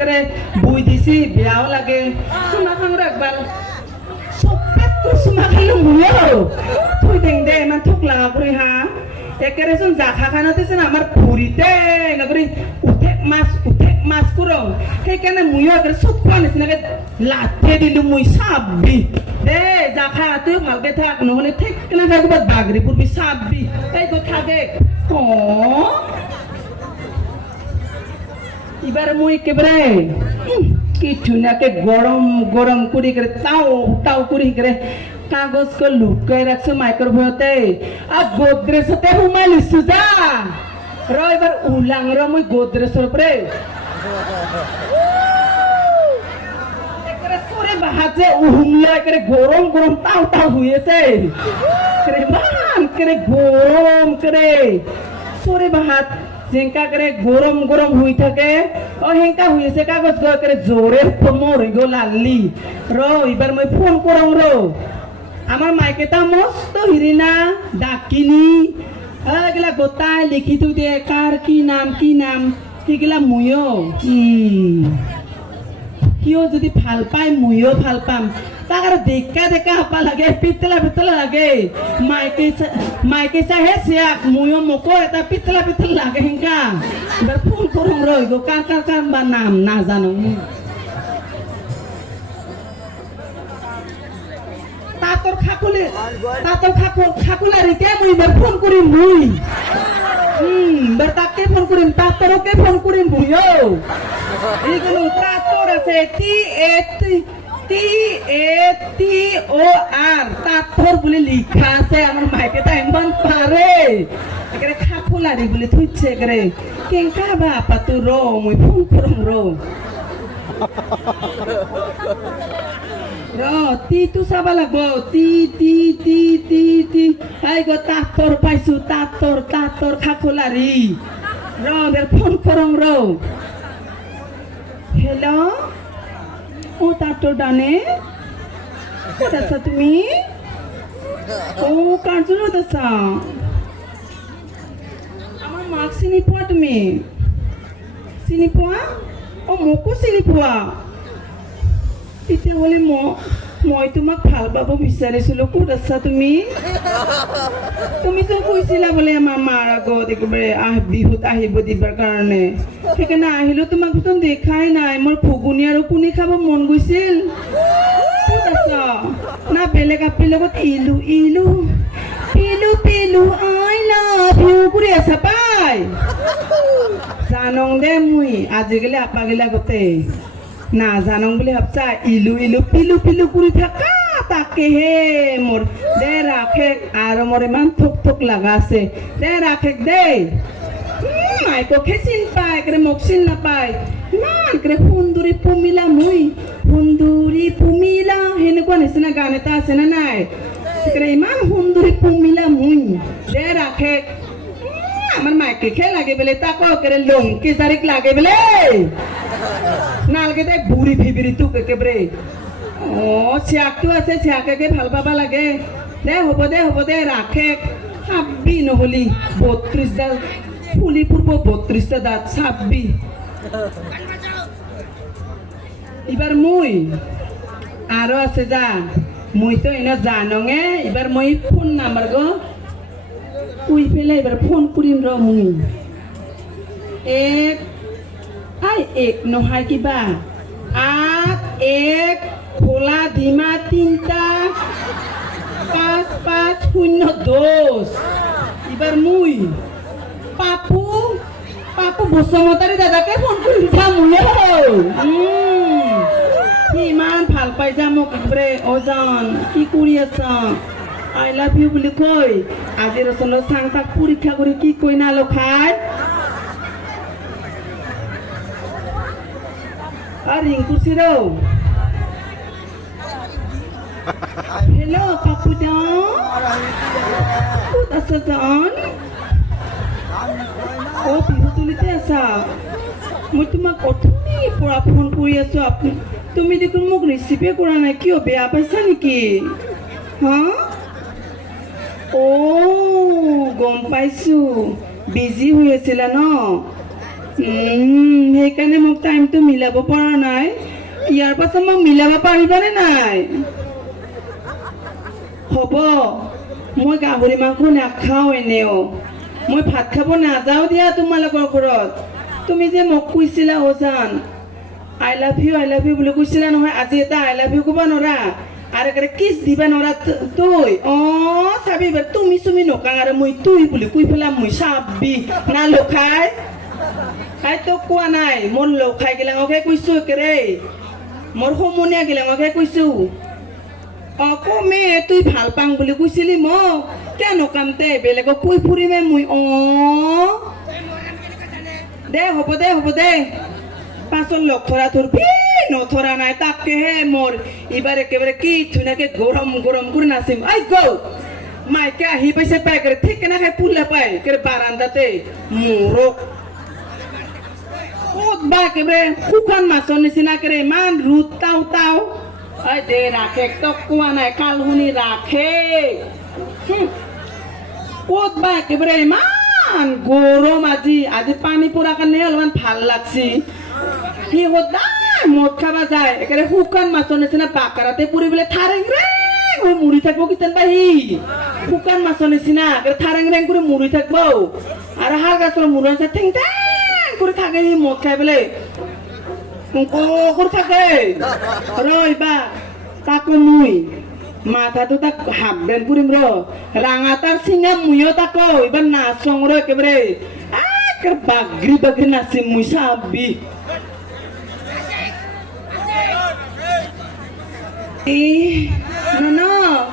করে বুই দিছি বেয়াও লাগে চুমা খাং একবার সবটা চুমা খাইলো মুইও তুই দেং দে ইমান থুক লাগা করে হা একেবারে চোন জাখা খানাতে যেন আমার ভৰিতে নকৰি উঠে মাছ পুৰো সেইকাৰণে মুইও একেবাৰে চট খোৱা নিচিনাকে লাঠে দিলো মুই চাবি দে জাখা তুই ভালকে থাক নহ'লে ঠিক কেনেকৈ ক'ৰবাত বাগৰি পৰিবি চাবি এই কথা দে এবাৰ মই একেবাৰে কি ধুনীয়াকে গৰম কৰি কৰে তাও কৰি করে কাগজ কো লুকাই রাখছো মাইক্রো ভয়তে আর গোদরেজতে হুমাই লিছু যা র এবার উলাং র মই গোদরেজর পরে একরে সরে বাহাজে উহুমলা একরে গরম তাও হইছে করে মান করে গরম করে সরে বাহাত যেঙ্কা করে গরম হই থাকে ও হেঙ্কা হইছে কাগজ গো করে জোরে মরে গো লাল্লি র এবার মই ফোন করং র আমার মাইকেটা মস্ত হিরিনা ডাকিনি এগুলা গোটাই লিখি তুই দে কার কি নাম সেইগুলা মুইও সিও যদি ভাল পায় মুইও ভাল পাম তাক আৰু দেখা হাপা লাগে পিতলা লাগে মাইকে চাহে চিয়াক মুইও মোকো এটা পিতলা লাগে হেঙ্কা এবার ফোন করং ৰ গো কার বা নাম নাজানো তাতর খাকুলারিকে মুই এবার ফোন করিম মুই এবার তাকে ফোন করিম তাতরকে ফোন করিম মুইও এইগুলো তাতর আছে TATOR তাতর বলে লিখা আছে আমার মাইকেটা এমন পারে একেবারে খাকুলারি বলে থুইছে একেবারে কেঙ্কা বা পাতু র মুই ফোন করম র তি তু চাবা লাগব তি এই গো তাতর পাইছো তাতর খাকুলারি র এবার ফোন করং র হ্যালো ও তাতর ডানে কোথায় আছা তুমি ও কার জন্য আছা আমার মাক চিনি পোৱা তুমি চিনি পোৱা ও মোকো চিনি পোৱা তেতিয়াহ'লে মই তোমাক ভাল পাব বিচাৰিছিলো ক'ত আছা তুমি তো কৈছিলা বোলে আমাৰ মাৰ আগত একেবাৰে বিহুত আহিব দিবৰ কাৰণে সেইকাৰণে আহিলো তোমাক দেখাই নাই মোৰ ঘুগুনি আৰু কুনি খাব মন গৈছিল ক'ত আছা না বেলেগ আপীৰ লগত ইলু আই লাভ ইউ কৰি আছা পাই জানং দে মুই আজিকালি আপাগিলা গতে না জানং বুলি ভাবছা ইলু পিলু কৰি থাকা তাকেহে মোৰ দে ৰাখে আৰু মোৰ ইমান থক লাগা আছে দে ৰাখে দে মাইককে চিন পায় একেবাৰে মোক চিন নাপায় ইমান একেবাৰে সুন্দৰী পুমিলা সেনেকুৱা নিচিনা গান এটা আছে নে নাই একেবাৰে ইমান সুন্দৰী পুমিলা মুই দে ৰাখে আমার মাইকে লাগে বলে তাকো একেবারে লঙ্কি জারিক লাগে বলে নালকে দেখ বুড়ি ফিবিরি তুক একেবারে ও ছিয়াকটো আছে ছিয়াকে ভাল পাবা লাগে দে হব দে রাখে চাবি নহলি 32ডাল ফুলি পূর্ব 32টা দাঁত চাবি এবার মুই আরো আছে যা মুই তো এনে জানঙে এবার মই ফোন নাম্বার গো কুই পেলে এবার ফোন করিম র মুই এক নহয় কিবা 8 খোলা ধিমা 3টা 5502 এবার মুই পাপু বসুমতারি দাদাকে ফোন করিম যা মুই ইমান ভাল পাই যা মোক একেবাৰে অজান কি কৰি আছা আই লাভ ইউ বুলি কই আজি ৰচনৰ চাং তাক পৰীক্ষা কৰি কি কই না লো খাই আর রিঙ্কু সিরো হ্যালো পাপু জান কোথা আছা জান ও বিহু তুলিতে আছা মই তোমাক অথনি পৰা ফোন কৰি আছো তুমি দেখোন মোক ৰিচিভে কৰা নাই কিয় বেয়া পাইছা নেকি হা ও গম পাইছো বিজি হৈ আছিলা ন সেইকাৰণে মোক টাইমটো মিলাব পৰা নাই ইয়াৰ পাছত মোক মিলাব পাৰিবানে নাই হ'ব মই গাহৰি মাংস নাখাওঁ এনেও মই ভাত খাব নাযাওঁ দিয়া তোমালোকৰ ঘৰত তুমি যে মোক কৈছিলা অজান আই লাভ ইউ বুলি কৈছিলা নহয় আজি এটা আই লাভ ইউ ক'ব নোৱাৰা আৰু একেবাৰে কিছ দিবা নোৱাৰা তই চাবি বাৰু তুমি নকাং আৰু মই তুই বুলি কৈ পেলাম মই চাবি না লখাই তাই তোক কোৱা নাই মোৰ লখাই গিলাঙকহে কৈছো একেৰে মোৰ সমনীয়া গিলাঙকহে কৈছো কমে তুই ভাল পাং বুলি কৈছিলি মোক কিয় নকামতে বেলেগক কৈ ফুৰিমে মই দে হ'ব দে পাছত লগ ধৰা ধৰবি নধৰা নাই তাকেহে মোৰ এইবাৰ একেবাৰে কি ধুনীয়াকে গৰম কৰি নাচিম আই গৌ মাইকে আহি পাইছে পাই কৰে ঠিক কেনেকে পুলে পাই কেৰে বাৰান্দাতে মোৰক ক'ত বা একেবাৰে শুকান মাছৰ নিচিনা কেৰে ইমান ৰুদ তাও ঐ দে ৰাখে তোক কোৱা নাই কাল শুনি ৰাখে ক'ত বা একেবাৰে ইমান গৰম আজি পানী পৰা কাৰণে অলপমান ভাল লাগছি সি সদায় মদ খাবা যায় একেবাৰে শুকান মাছৰ নিচিনা বাকাৰাতে পুৰি বোলে থাৰেং ৰেং মৰি থাকিব কিতেন বা সি শুকান মাছৰ নিচিনা একেবাৰে থাৰেং ৰেং কৰি মৰি থাকিব আৰু হাল গাছৰ মূৰৰ নিচিনা ঠেং ঠেং কৰি থাকে সি মদ খাই বোলে কৰি থাকে ৰবা তাকো মুই মাথাটো তাক হাফ বেন কৰিম ৰাঙা তাৰ চিঙা মুইও তাকো এইবাৰ নাচং একেবাৰে বাগৰি নাচিম মুই চাবি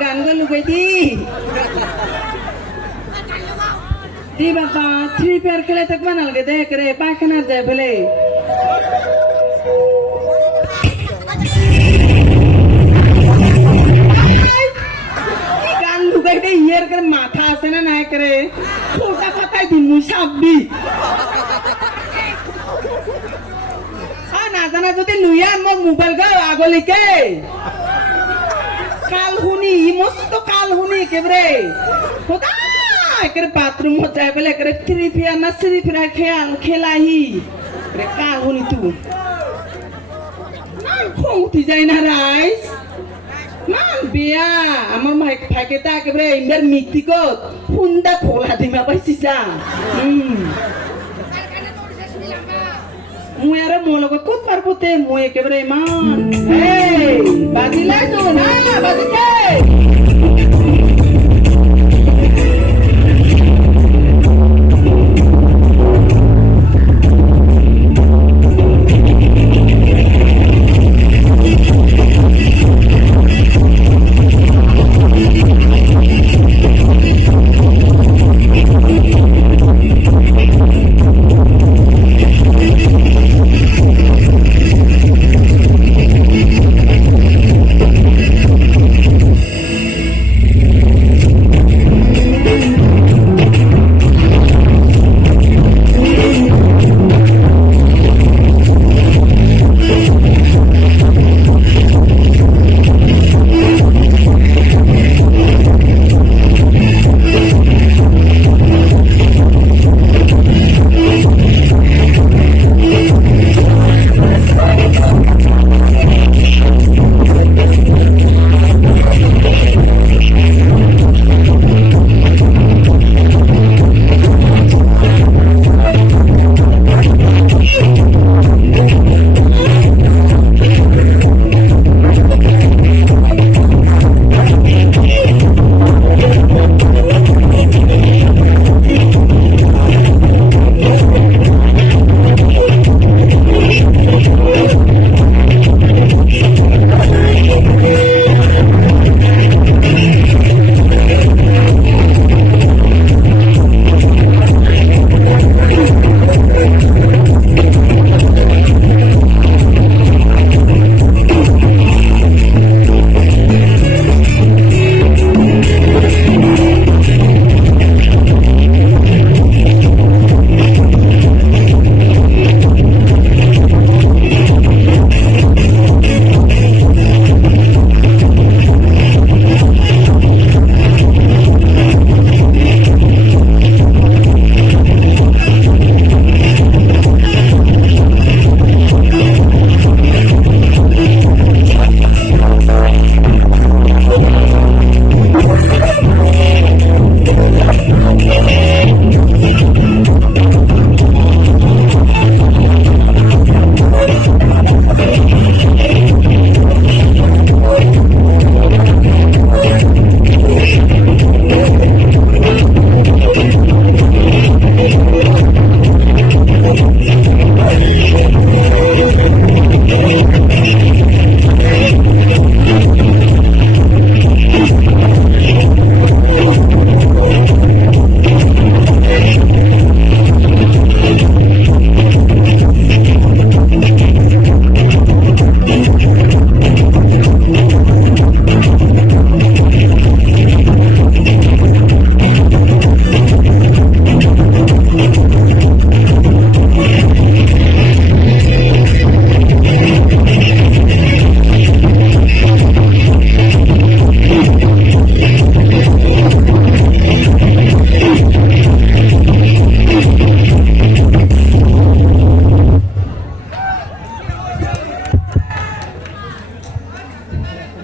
গান গা লুকাই দি বাবা 3 পেয়াৰ খেলাই থাকবা নালাগে দে একেবাৰে পায়খানাত যায় বোলে গান লুকাই দে ইয়াৰ করে মাথা আছে না নাই করে ফোটা ফাটাই দিম মুই চাবি না জানা যদি লুইয়া মোক মোবাইল গা আগলিকে কাল শুনি মস্ত কাল শুনি একেবারে বাথরুমত যাই পেলে একেবারে থ্রি ফিয়ার খেলাহি কাল শুনি তু খং উঠি যায় না রাইস মান বিয়া আমার ভাইকেটা একেবারে ইন্ডিয়ার মিটিকত খুন্দা খোলা দিমা পাইছিছা মুই আর মোৰ লগত ক'ত পাৰবতে মই একেবাৰে ইমান বাজিলাইছো না বাজিছে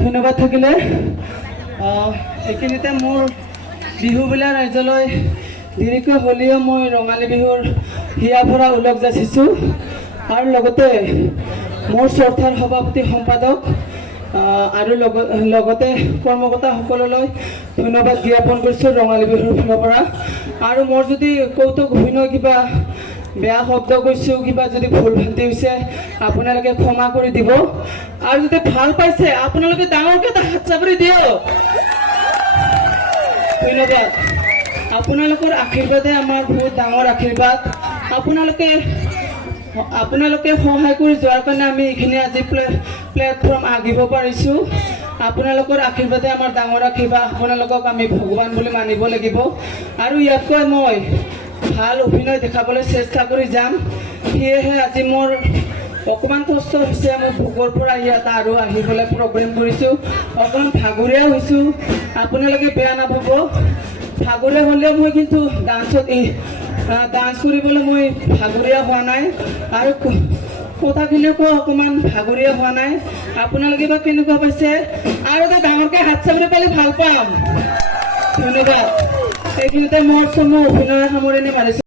ধন্যবাদ থাকিলে এইখিনিতে মোৰ বিহু বোলা ৰাজ্যলৈ দেৰিকৈ হ'লেও মই ৰঙালী বিহুৰ হিয়া ভৰা ওলগ যাচিছোঁ আৰু লগতে মোৰ চৰ্থাৰ সভাপতি সম্পাদক আৰু লগতে কৰ্মকৰ্তাসকললৈ ধন্যবাদ জ্ঞাপন কৰিছোঁ ৰঙালী বিহুৰ ফালৰ পৰা আৰু মোৰ যদি কৌতুক অভিনয় কিবা বেয়া শব্দ কৈছোঁ কিবা যদি ভুল ভ্ৰান্তি হৈছে আপোনালোকে ক্ষমা কৰি দিব আৰু যদি ভাল পাইছে আপোনালোকে ডাঙৰকৈ এটা হাত চাপৰি দিয়ক ধন্যবাদ আপোনালোকৰ আশীৰ্বাদে আমাৰ বহুত ডাঙৰ আশীৰ্বাদ আপোনালোকে সহায় কৰি যোৱাৰ কাৰণে আমি এইখিনি আজি প্লেটফৰ্ম আগিব পাৰিছোঁ আপোনালোকৰ আশীৰ্বাদে আমাৰ ডাঙৰ আশীৰ্বাদ আপোনালোকক আমি ভগৱান বুলি মানিব লাগিব আৰু ইয়াতকৈ মই ভাল অভিনয় দেখাবলৈ চেষ্টা কৰি যাম সেয়েহে আজি মোৰ অকণমান কষ্ট হৈছে মই ভোগৰ পৰা ইয়াত আৰু আহিবলৈ প্ৰগ্ৰেম কৰিছোঁ অকণমান ভাগৰীয়া হৈছোঁ আপোনালোকে বেয়া নাপাব ভাগৰীয়া হ'লেও মই কিন্তু ডান্স কৰিবলৈ মই ভাগৰীয়া হোৱা নাই আৰু কথাখিনিও অকণমান ভাগৰীয়া হোৱা নাই আপোনালোকে বা কেনেকুৱা পাইছে আৰু এটা ডাঙৰকৈ হাত চাপৰি পালে ভাল পাম ধন্যবাদ এইখিনিতে মোৰ অভিনয়ৰ সামৰণি মাৰিছোঁ